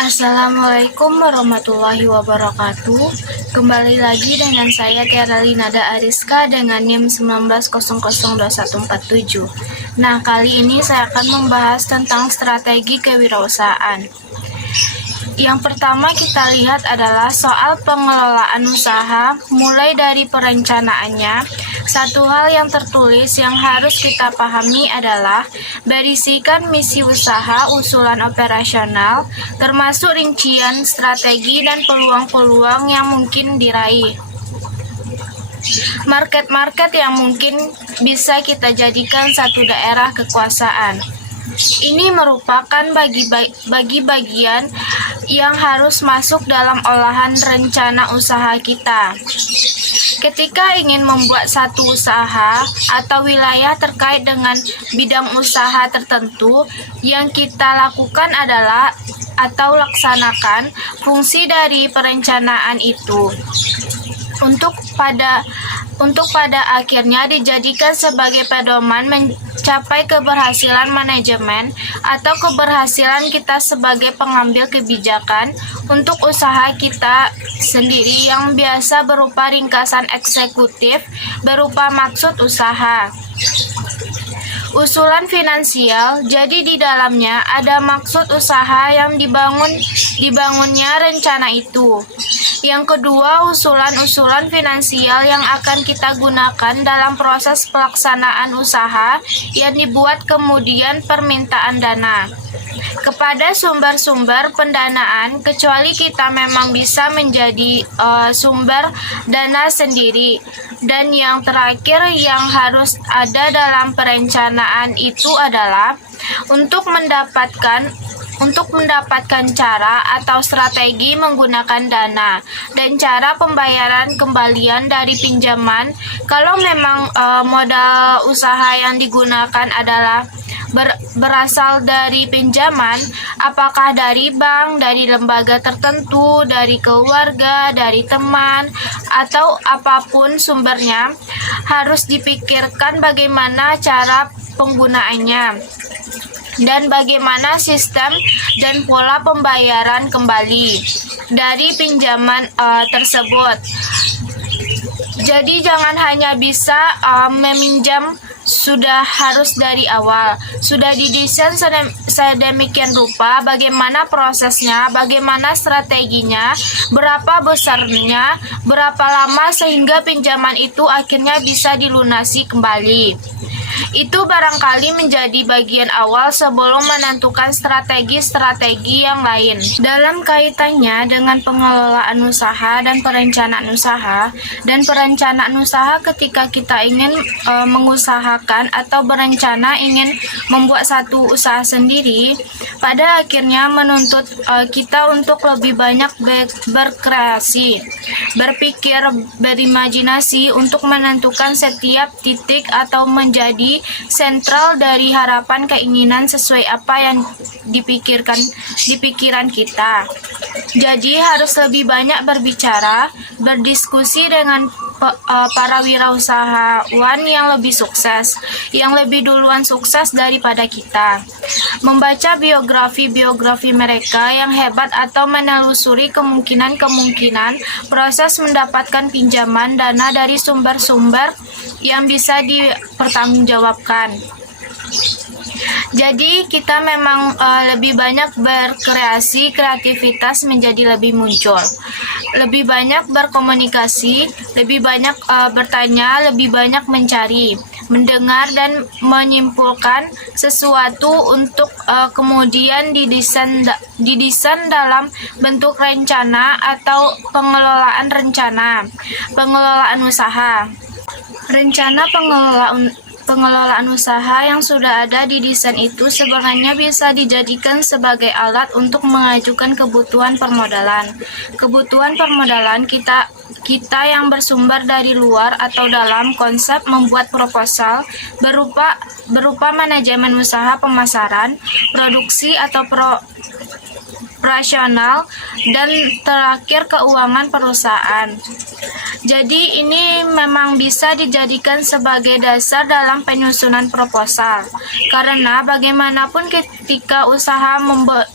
Assalamualaikum warahmatullahi wabarakatuh. Kembali lagi dengan saya Tiara Linada Ariska dengan NIM 19002147. Nah, kali ini saya akan membahas tentang strategi kewirausahaan. Yang pertama kita lihat adalah soal pengelolaan usaha, mulai dari perencanaannya. Satu hal yang tertulis yang harus kita pahami adalah berisikan misi usaha, usulan operasional, termasuk rincian strategi dan peluang-peluang yang mungkin diraih. Market-market yang mungkin bisa kita jadikan satu daerah kekuasaan. Ini merupakan bagi-bagian yang harus masuk dalam olahan rencana usaha kita. Ketika ingin membuat satu usaha atau wilayah terkait dengan bidang usaha tertentu, yang kita lakukan adalah atau laksanakan fungsi dari perencanaan itu. Untuk pada akhirnya dijadikan sebagai pedoman mencapai keberhasilan manajemen atau keberhasilan kita sebagai pengambil kebijakan untuk usaha kita sendiri yang biasa berupa ringkasan eksekutif berupa maksud usaha. Usulan finansial, jadi di dalamnya ada maksud usaha yang dibangunnya rencana itu. Yang kedua, usulan-usulan finansial yang akan kita gunakan dalam proses pelaksanaan usaha yang dibuat kemudian permintaan dana kepada sumber-sumber pendanaan, kecuali kita memang bisa menjadi sumber dana sendiri. Dan yang terakhir yang harus ada dalam perencanaan itu adalah untuk mendapatkan cara atau strategi menggunakan dana dan cara pembayaran kembalian dari pinjaman. Kalau memang modal usaha yang digunakan adalah berasal dari pinjaman, apakah dari bank, dari lembaga tertentu, dari keluarga, dari teman, atau apapun sumbernya, harus dipikirkan bagaimana cara penggunaannya dan bagaimana sistem dan pola pembayaran kembali dari pinjaman tersebut. Jadi jangan hanya bisa meminjam sudah harus dari awal, sudah didesain sedemikian rupa bagaimana prosesnya, bagaimana strateginya, berapa besarnya, berapa lama sehingga pinjaman itu akhirnya bisa dilunasi kembali. Itu barangkali menjadi bagian awal sebelum menentukan strategi-strategi yang lain. Dalam kaitannya dengan pengelolaan usaha dan perencanaan usaha, ketika kita ingin mengusahakan atau berencana ingin membuat satu usaha sendiri, pada akhirnya menuntut kita untuk lebih banyak berkreasi, berpikir, berimajinasi untuk menentukan setiap titik atau menjadi sentral dari harapan keinginan sesuai apa yang di pikiran kita. Jadi harus lebih banyak berbicara, berdiskusi dengan para wirausahawan yang lebih sukses, yang lebih duluan sukses daripada kita. Membaca biografi mereka yang hebat atau menelusuri kemungkinan proses mendapatkan pinjaman dana dari sumber-sumber yang bisa dipertanggungjawabkan. Jadi kita memang lebih banyak berkreasi, kreativitas menjadi lebih muncul. Lebih banyak berkomunikasi, lebih banyak bertanya, lebih banyak mencari, mendengar dan menyimpulkan sesuatu untuk kemudian didesain dalam bentuk rencana atau pengelolaan usaha. Rencana pengelolaan usaha yang sudah ada di desain itu sebenarnya bisa dijadikan sebagai alat untuk mengajukan kebutuhan permodalan. Kebutuhan permodalan kita yang bersumber dari luar atau dalam konsep membuat proposal berupa manajemen usaha pemasaran, produksi atau operasional, dan terakhir keuangan perusahaan. Jadi ini memang bisa dijadikan sebagai dasar dalam penyusunan proposal. Karena bagaimanapun ketika usaha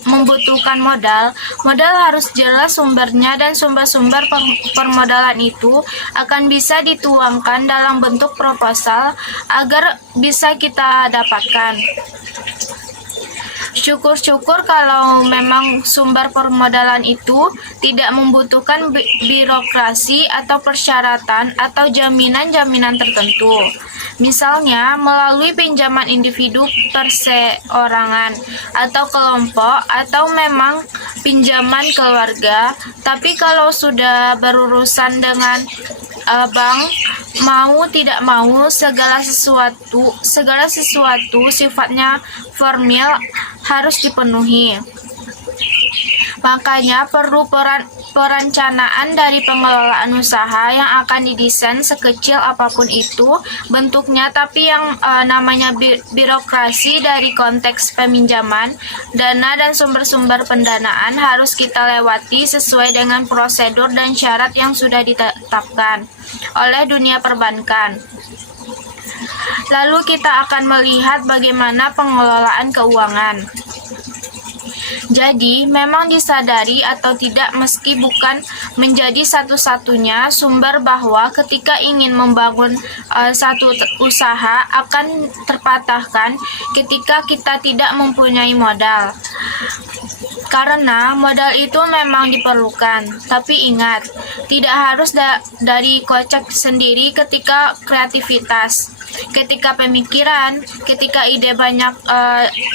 membutuhkan modal, modal harus jelas sumbernya dan sumber-sumber permodalan itu akan bisa dituangkan dalam bentuk proposal agar bisa kita dapatkan. Syukur-syukur kalau memang sumber permodalan itu tidak membutuhkan birokrasi atau persyaratan atau jaminan-jaminan tertentu. Misalnya melalui pinjaman individu perseorangan atau kelompok atau memang pinjaman keluarga. Tapi kalau sudah berurusan dengan bank, mau tidak mau segala sesuatu sifatnya formal harus dipenuhi. Makanya perlu perencanaan dari pengelolaan usaha yang akan didesain sekecil apapun itu bentuknya, tapi yang namanya birokrasi dari konteks peminjaman, dana dan sumber-sumber pendanaan harus kita lewati sesuai dengan prosedur dan syarat yang sudah ditetapkan oleh dunia perbankan. Lalu kita akan melihat bagaimana pengelolaan keuangan. Jadi, memang disadari atau tidak meski bukan menjadi satu-satunya sumber bahwa ketika ingin membangun satu usaha akan terpatahkan ketika kita tidak mempunyai modal. Karena modal itu memang diperlukan, tapi ingat, tidak harus dari kocek sendiri ketika kreativitas. Ketika pemikiran, ketika ide banyak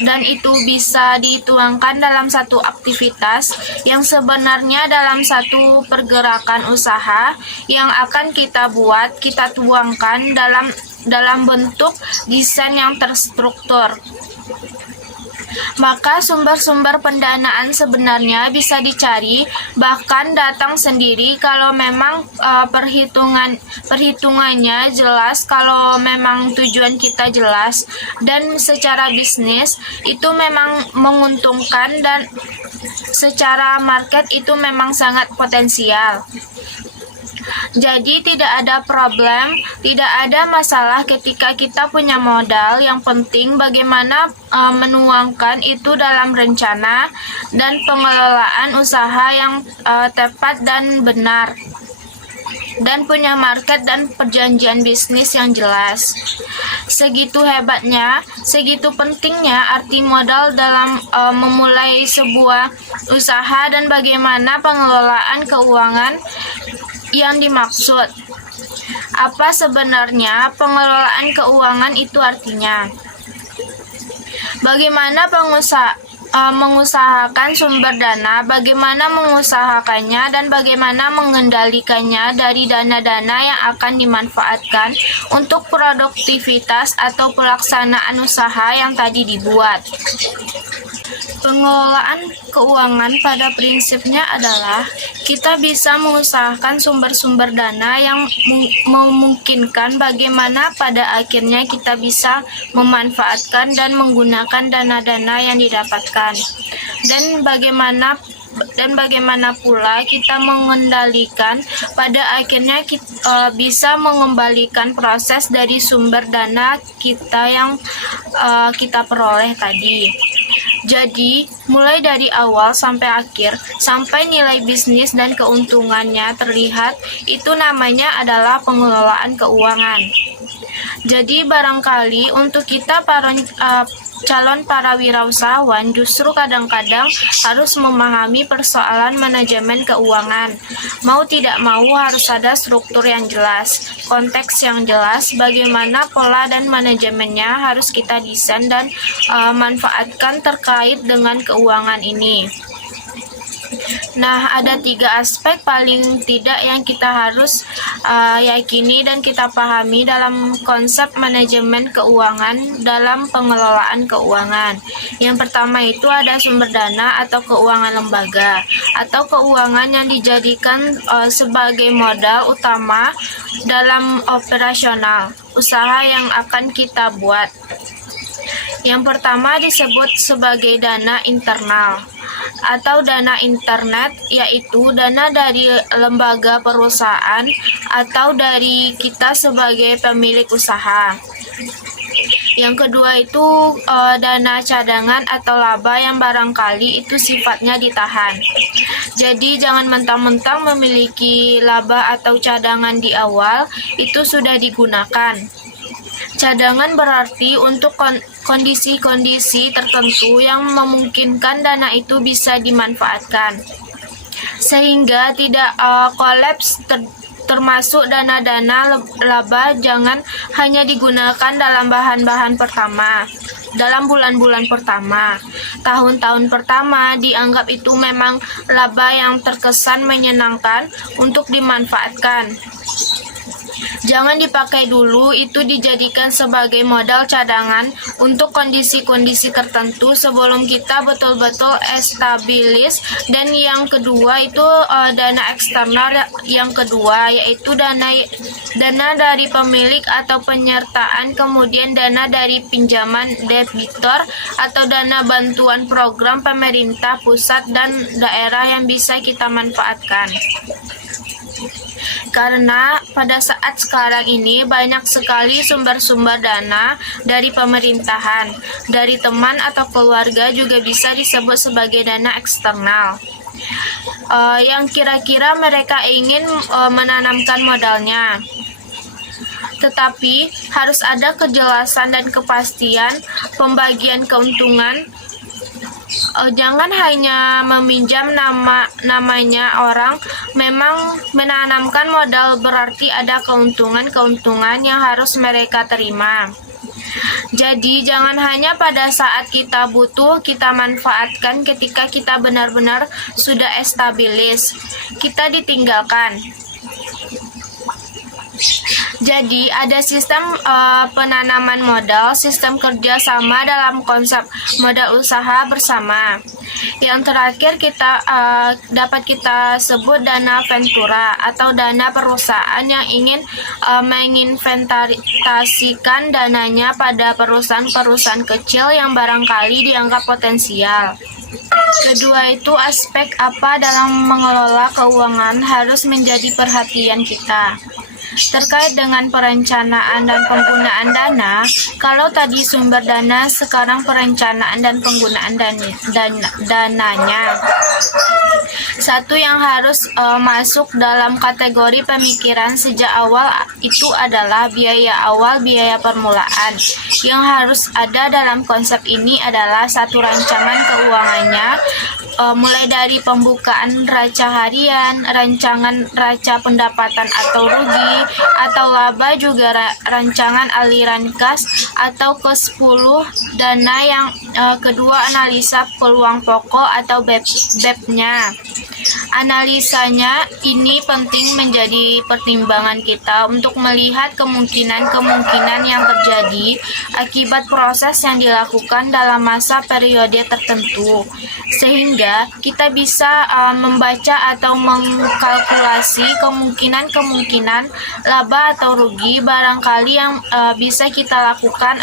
dan itu bisa dituangkan dalam satu aktivitas yang sebenarnya dalam satu pergerakan usaha yang akan kita buat, kita tuangkan dalam bentuk desain yang terstruktur. Maka sumber-sumber pendanaan sebenarnya bisa dicari, bahkan datang sendiri kalau memang perhitungannya jelas, kalau memang tujuan kita jelas, dan secara bisnis itu memang menguntungkan dan secara market itu memang sangat potensial. Jadi tidak ada problem, tidak ada masalah ketika kita punya modal. Yang penting bagaimana menuangkan itu dalam rencana dan pengelolaan usaha yang tepat dan benar, dan punya market dan perjanjian bisnis yang jelas. Segitu hebatnya, segitu pentingnya arti modal dalam memulai sebuah usaha dan bagaimana pengelolaan keuangan yang dimaksud. Apa sebenarnya pengelolaan keuangan itu artinya? Bagaimana mengusahakan sumber dana, bagaimana mengusahakannya, dan bagaimana mengendalikannya dari dana-dana yang akan dimanfaatkan untuk produktivitas atau pelaksanaan usaha yang tadi dibuat. Pengelolaan keuangan pada prinsipnya adalah kita bisa mengusahakan sumber-sumber dana yang memungkinkan bagaimana pada akhirnya kita bisa memanfaatkan dan menggunakan dana-dana yang didapatkan. Dan bagaimana pula kita mengendalikan pada akhirnya kita bisa mengembalikan proses dari sumber dana kita yang kita peroleh tadi. Jadi, mulai dari awal sampai akhir, sampai nilai bisnis dan keuntungannya terlihat, itu namanya adalah pengelolaan keuangan. Jadi, barangkali untuk kita calon para wirausahawan justru kadang-kadang harus memahami persoalan manajemen keuangan. Mau tidak mau harus ada struktur yang jelas, konteks yang jelas, bagaimana pola dan manajemennya harus kita desain dan manfaatkan terkait dengan keuangan ini. Nah, ada 3 aspek paling tidak yang kita harus yakini dan kita pahami dalam konsep manajemen keuangan dalam pengelolaan keuangan. Yang pertama itu ada sumber dana atau keuangan lembaga atau keuangan yang dijadikan sebagai modal utama dalam operasional usaha yang akan kita buat. Yang pertama disebut sebagai dana internal atau dana internet, yaitu dana dari lembaga perusahaan atau dari kita sebagai pemilik usaha. Yang kedua itu dana cadangan atau laba yang barangkali itu sifatnya ditahan. Jadi jangan mentang-mentang memiliki laba atau cadangan di awal itu sudah digunakan. Cadangan berarti untuk kondisi-kondisi tertentu yang memungkinkan dana itu bisa dimanfaatkan, sehingga tidak kolaps. Termasuk dana-dana laba jangan hanya digunakan dalam bahan-bahan pertama, dalam bulan-bulan pertama. Tahun-tahun pertama dianggap itu memang laba yang terkesan menyenangkan untuk dimanfaatkan. Jangan dipakai dulu, itu dijadikan sebagai modal cadangan untuk kondisi-kondisi tertentu sebelum kita betul-betul estabilis. Dan yang kedua itu dana eksternal yang kedua, yaitu dana dari pemilik atau penyertaan, kemudian dana dari pinjaman debitor atau dana bantuan program pemerintah pusat dan daerah yang bisa kita manfaatkan. Karena pada saat sekarang ini banyak sekali sumber-sumber dana dari pemerintahan, dari teman atau keluarga juga bisa disebut sebagai dana eksternal. Yang kira-kira mereka ingin menanamkan modalnya. Tetapi harus ada kejelasan dan kepastian pembagian keuntungan. Jangan hanya meminjam namanya orang. Memang menanamkan modal berarti ada keuntungan yang harus mereka terima. Jadi jangan hanya pada saat kita butuh kita manfaatkan, ketika kita benar-benar sudah estabilis kita ditinggalkan. Jadi ada sistem penanaman modal, sistem kerja sama dalam konsep modal usaha bersama. Yang terakhir dapat kita sebut dana ventura atau dana perusahaan yang ingin menginventarisasikan dananya pada perusahaan-perusahaan kecil yang barangkali dianggap potensial. Kedua itu aspek apa dalam mengelola keuangan harus menjadi perhatian kita. Terkait dengan perencanaan dan penggunaan dana, kalau tadi sumber dana, sekarang perencanaan dan penggunaan dananya. Satu yang harus masuk dalam kategori pemikiran sejak awal itu adalah biaya awal, biaya permulaan. Yang harus ada dalam konsep ini adalah satu rancangan keuangannya, mulai dari pembukaan neraca harian, rancangan neraca pendapatan atau rugi, atau laba, juga rancangan aliran kas atau ke-10 dana. Yang kedua analisa peluang pokok atau BEP-nya. Analisanya ini penting menjadi pertimbangan kita untuk melihat kemungkinan-kemungkinan yang terjadi akibat proses yang dilakukan dalam masa periode tertentu, sehingga kita bisa membaca atau mengkalkulasi kemungkinan-kemungkinan laba atau rugi barangkali yang bisa kita lakukan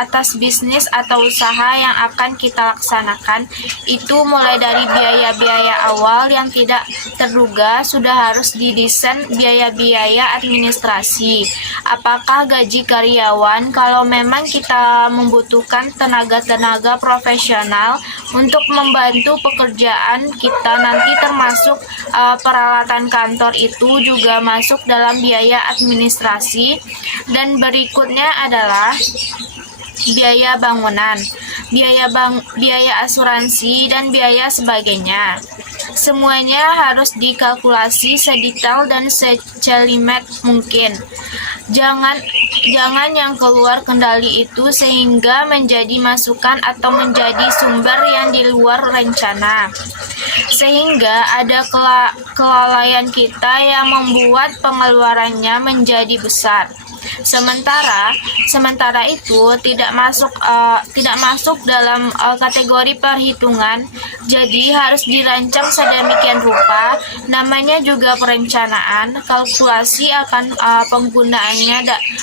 atas bisnis atau usaha yang akan kita laksanakan. Itu mulai dari biaya-biaya awal yang tidak terduga, sudah harus didesain biaya-biaya administrasi. Apakah gaji karyawan, kalau memang kita membutuhkan tenaga-tenaga profesional untuk membantu pekerjaan kita nanti, termasuk peralatan kantor itu juga masuk dalam biaya administrasi. Dan berikutnya adalah biaya bangunan, biaya asuransi, dan biaya sebagainya. Semuanya harus dikalkulasi sedetail dan secelimet mungkin. Jangan yang keluar kendali itu sehingga menjadi masukan atau menjadi sumber yang di luar rencana, sehingga ada kelalaian kita yang membuat pengeluarannya menjadi besar. Sementara itu tidak masuk dalam kategori perhitungan, jadi harus dirancang sedemikian rupa. Namanya juga perencanaan, kalkulasi akan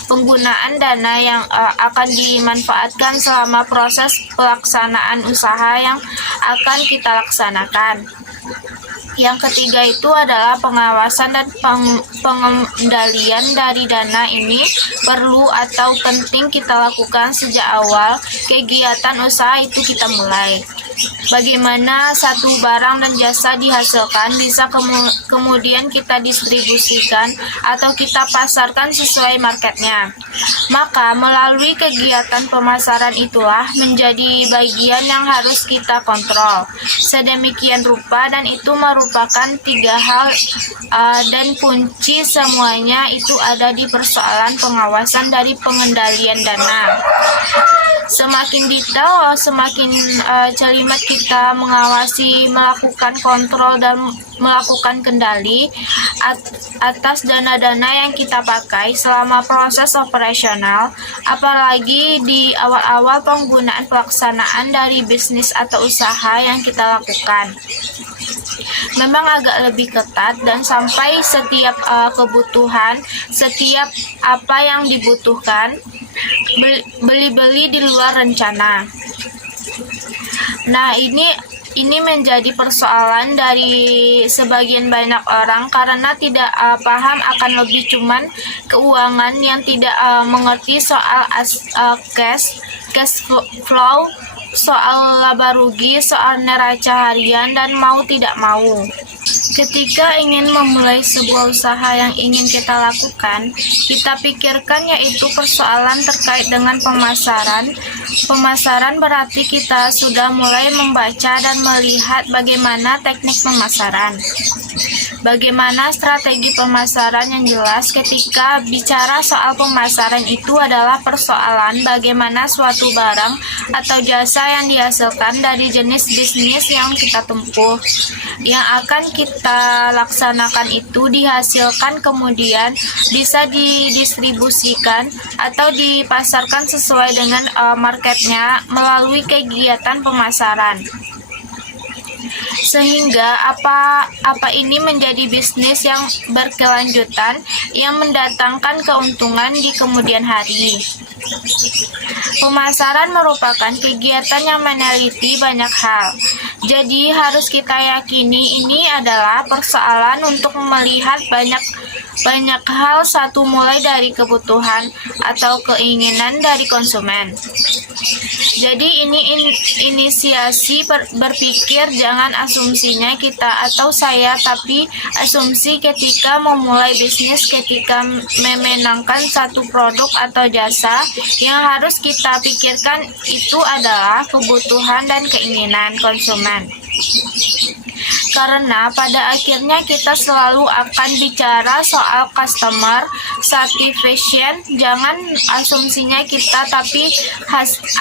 penggunaan dana yang akan dimanfaatkan selama proses pelaksanaan usaha yang akan kita laksanakan. Yang ketiga itu adalah pengawasan dan pengendalian dari dana ini perlu atau penting kita lakukan sejak awal kegiatan usaha itu kita mulai. Bagaimana satu barang dan jasa dihasilkan bisa kemudian kita distribusikan atau kita pasarkan sesuai marketnya. Maka melalui kegiatan pemasaran itulah menjadi bagian yang harus kita kontrol sedemikian rupa, dan itu merupakan 3 hal dan kunci semuanya itu ada di persoalan pengawasan dari pengendalian dana. Semakin detail, semakin jelimet kita mengawasi, melakukan kontrol dan melakukan kendali atas dana-dana yang kita pakai selama proses operasional, apalagi di awal-awal penggunaan pelaksanaan dari bisnis atau usaha yang kita lakukan. Memang agak lebih ketat dan sampai setiap kebutuhan, setiap apa yang dibutuhkan, beli-beli di luar rencana. Nah, ini menjadi persoalan dari sebagian banyak orang karena tidak paham akan lebih cuman keuangan, yang tidak mengerti soal cash flow, soal laba rugi, soal neraca harian, dan mau tidak mau. Ketika ingin memulai sebuah usaha yang ingin kita lakukan, kita pikirkan yaitu persoalan terkait dengan pemasaran. Pemasaran berarti kita sudah mulai membaca dan melihat bagaimana teknik pemasaran. Bagaimana strategi pemasaran yang jelas. Ketika bicara soal pemasaran itu adalah persoalan bagaimana suatu barang atau jasa yang dihasilkan dari jenis bisnis yang kita tempuh, yang akan kita laksanakan itu dihasilkan kemudian bisa didistribusikan atau dipasarkan sesuai dengan marketnya melalui kegiatan pemasaran. Sehingga apa ini menjadi bisnis yang berkelanjutan yang mendatangkan keuntungan di kemudian hari. Pemasaran merupakan kegiatan yang meneliti banyak hal. Jadi harus kita yakini ini adalah persoalan untuk melihat banyak hal, satu mulai dari kebutuhan atau keinginan dari konsumen. Jadi ini inisiasi berpikir, jangan asumsinya kita atau saya, tapi asumsi ketika memulai bisnis, ketika memenangkan satu produk atau jasa, yang harus kita pikirkan itu adalah kebutuhan dan keinginan konsumen. Karena pada akhirnya kita selalu akan bicara soal customer satisfaction. Jangan asumsinya kita, tapi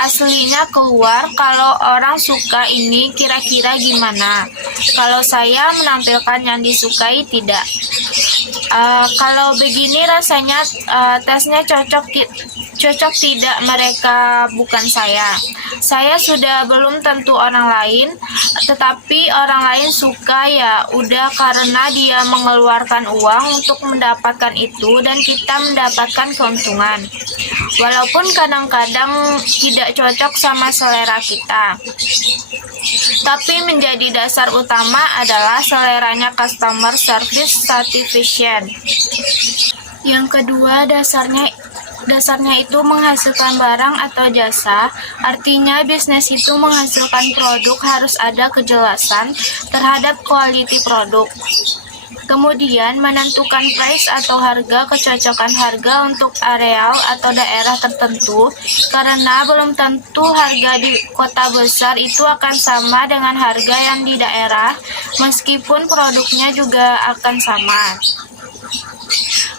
aslinya keluar. Kalau orang suka ini kira-kira gimana? Kalau saya menampilkan yang disukai tidak. Kalau begini rasanya tesnya cocok tidak, mereka bukan saya. Saya sudah belum tentu orang lain, tetapi orang lain suka, ya udah, karena dia mengeluarkan uang untuk mendapatkan itu dan kita mendapatkan keuntungan. Walaupun kadang-kadang tidak cocok sama selera kita. Tapi menjadi dasar utama adalah seleranya customer service satisfaction. Yang kedua, dasarnya itu menghasilkan barang atau jasa. Artinya bisnis itu menghasilkan produk, harus ada kejelasan terhadap quality produk. Kemudian menentukan price atau harga, kecocokan harga untuk areal atau daerah tertentu, karena belum tentu harga di kota besar itu akan sama dengan harga yang di daerah, meskipun produknya juga akan sama.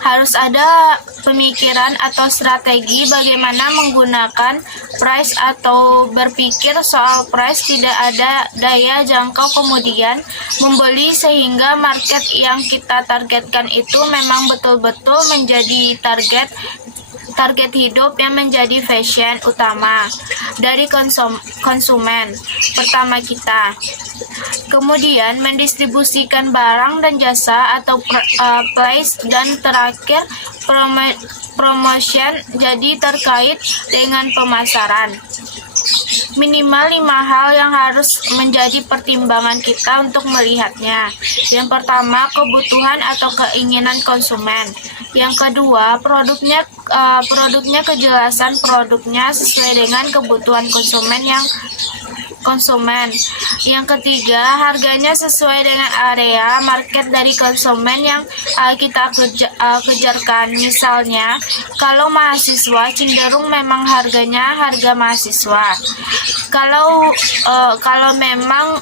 Harus ada pemikiran atau strategi bagaimana menggunakan price atau berpikir soal price, tidak ada daya jangkau kemudian membeli sehingga market yang kita targetkan itu memang betul-betul menjadi target target hidup yang menjadi fashion utama dari konsumen pertama kita. Kemudian mendistribusikan barang dan jasa atau place, dan terakhir promotion, jadi terkait dengan pemasaran. Minimal 5 hal yang harus menjadi pertimbangan kita untuk melihatnya. Yang pertama, kebutuhan atau keinginan konsumen. Yang kedua, produknya kejelasan produknya sesuai dengan kebutuhan konsumen. Yang ketiga, harganya sesuai dengan area market dari konsumen yang kita kejarkan. Misalnya, kalau mahasiswa cenderung memang harganya harga mahasiswa. Kalau memang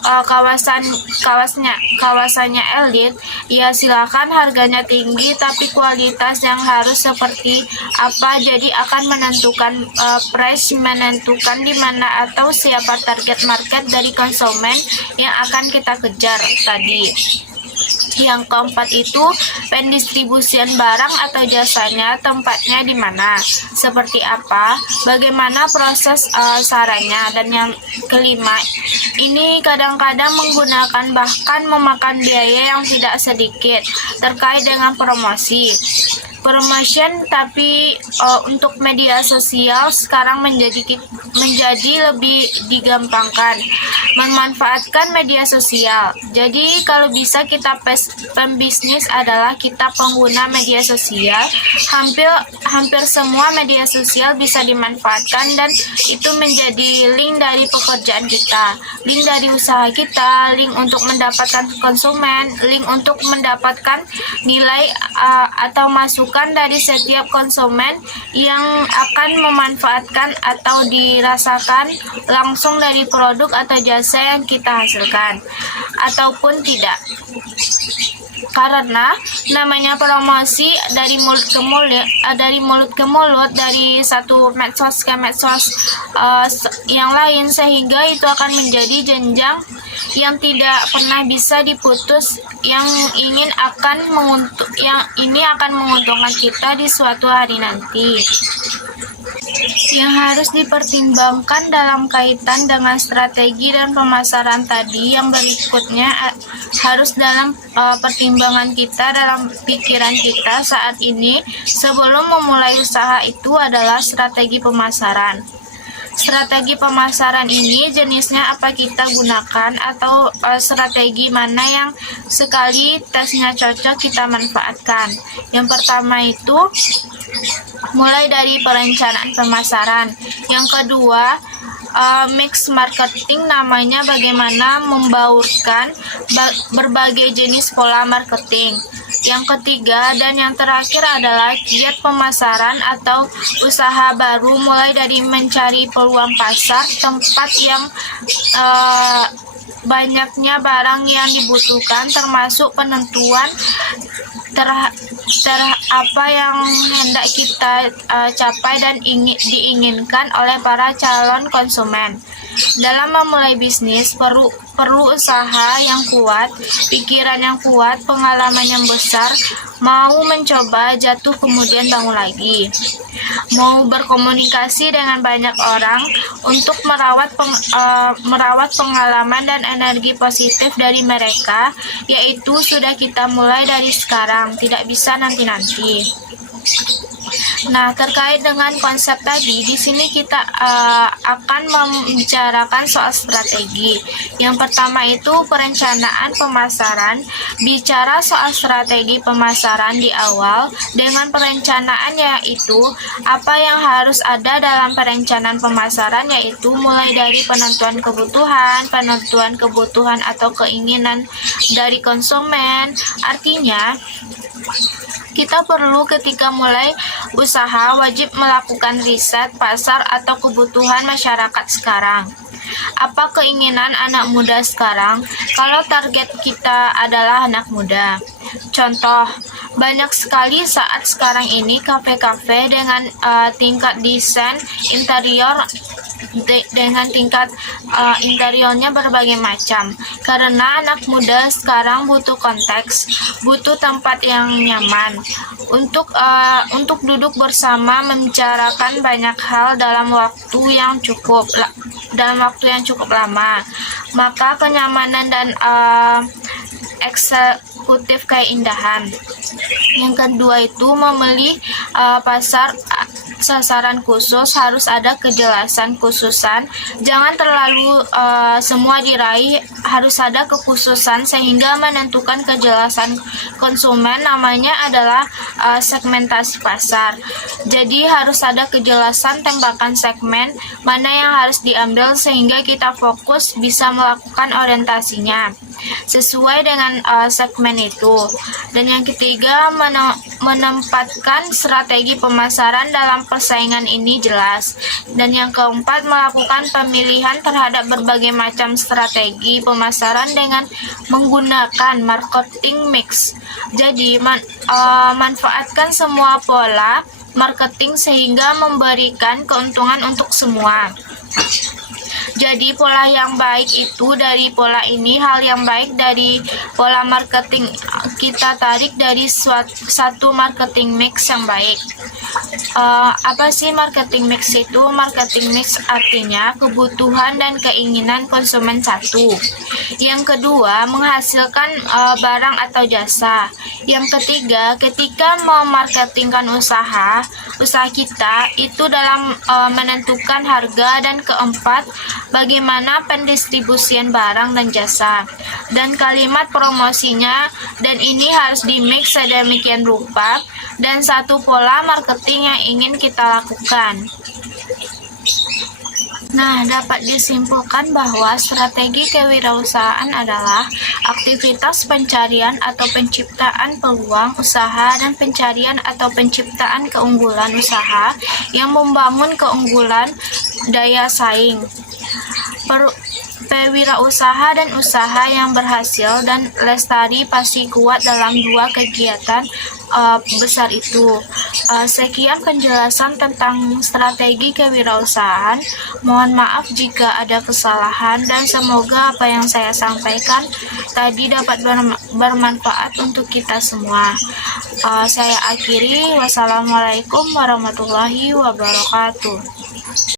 kawasannya elit, ya silakan harganya tinggi, tapi kualitas yang harus seperti apa. Jadi akan menentukan price, menentukan di mana atau siapa target market dari konsumen yang akan kita kejar tadi. Yang keempat itu pendistribusian barang atau jasanya, tempatnya di mana, seperti apa, bagaimana proses sarannya. Dan yang kelima, ini kadang-kadang menggunakan bahkan memakan biaya yang tidak sedikit terkait dengan promotion, tapi untuk media sosial sekarang menjadi lebih digampangkan memanfaatkan media sosial. Jadi kalau bisa kita pembisnis adalah kita pengguna media sosial. Hampir semua media sosial bisa dimanfaatkan, dan itu menjadi link dari pekerjaan kita, link dari usaha kita, link untuk mendapatkan konsumen, link untuk mendapatkan nilai atau masukan dari setiap konsumen yang akan memanfaatkan atau dirasakan langsung dari produk atau jasa yang kita hasilkan ataupun tidak. Karena namanya promosi dari mulut ke mulut, dari satu medsos ke medsos yang lain, sehingga itu akan menjadi jenjang yang tidak pernah bisa diputus, yang ini akan menguntungkan kita di suatu hari nanti. Yang harus dipertimbangkan dalam kaitan dengan strategi dan pemasaran tadi, yang berikutnya harus dalam pertimbangan kita, dalam pikiran kita saat ini sebelum memulai usaha itu adalah strategi pemasaran. Strategi pemasaran ini jenisnya apa kita gunakan, atau strategi mana yang sekali tesnya cocok kita manfaatkan. Yang pertama itu mulai dari perencanaan pemasaran. Yang kedua, mix marketing, namanya bagaimana membaurkan berbagai jenis pola marketing. Yang ketiga dan yang terakhir adalah giat pemasaran atau usaha baru, mulai dari mencari peluang pasar, tempat yang banyaknya barang yang dibutuhkan, termasuk penentuan apa yang hendak kita capai dan diinginkan oleh para calon konsumen. Dalam memulai bisnis perlu usaha yang kuat, pikiran yang kuat, pengalaman yang besar, mau mencoba, jatuh kemudian bangun lagi, mau berkomunikasi dengan banyak orang untuk merawat pengalaman dan energi positif dari mereka, yaitu sudah kita mulai dari sekarang, tidak bisa nanti-nanti. Nah, terkait dengan konsep tadi, di sini kita akan membicarakan soal strategi. Yang pertama itu perencanaan pemasaran. Bicara soal strategi pemasaran di awal, dengan perencanaan yaitu apa yang harus ada dalam perencanaan pemasaran, yaitu mulai dari penentuan kebutuhan atau keinginan dari konsumen. Artinya, kita perlu ketika mulai usaha wajib melakukan riset pasar atau kebutuhan masyarakat sekarang. Apa keinginan anak muda sekarang? Kalau target kita adalah anak muda. Contoh, banyak sekali saat sekarang ini kafe-kafe dengan tingkat desain interior dengan tingkat interiornya berbagai macam. Karena anak muda sekarang butuh konteks, butuh tempat yang nyaman untuk duduk bersama membicarakan banyak hal dalam waktu yang cukup lama. Maka kenyamanan dan eksekutif keindahan. Yang kedua itu memilih pasar sasaran khusus, harus ada kejelasan khususan, jangan terlalu semua diraih, harus ada kekhususan sehingga menentukan kejelasan konsumen, namanya adalah segmentasi pasar. Jadi harus ada kejelasan tembakan segmen mana yang harus diambil sehingga kita fokus bisa melakukan orientasinya sesuai dengan segmen itu. Dan yang ketiga, menempatkan strategi pemasaran dalam persaingan ini jelas. Dan yang keempat, melakukan pemilihan terhadap berbagai macam strategi pemasaran dengan menggunakan marketing mix. Jadi manfaatkan semua pola marketing sehingga memberikan keuntungan untuk semua. Jadi pola yang baik itu dari pola ini, hal yang baik dari pola marketing kita tarik dari satu marketing mix yang baik. Apa sih marketing mix itu? Marketing mix artinya kebutuhan dan keinginan konsumen satu. Yang kedua, menghasilkan barang atau jasa. Yang ketiga, ketika memarketingkan usaha kita itu dalam menentukan harga. Dan keempat, bagaimana pendistribusian barang dan jasa dan kalimat promosinya, dan ini harus di-mix sedemikian rupa dan satu pola marketing yang ingin kita lakukan. Nah, dapat disimpulkan bahwa strategi kewirausahaan adalah aktivitas pencarian atau penciptaan peluang usaha dan pencarian atau penciptaan keunggulan usaha yang membangun keunggulan daya saing. Pewirausaha dan usaha yang berhasil dan lestari pasti kuat dalam dua kegiatan besar itu. Sekian penjelasan tentang strategi kewirausahaan. Mohon maaf jika ada kesalahan dan semoga apa yang saya sampaikan tadi dapat bermanfaat untuk kita semua. Saya akhiri. Wassalamualaikum warahmatullahi wabarakatuh.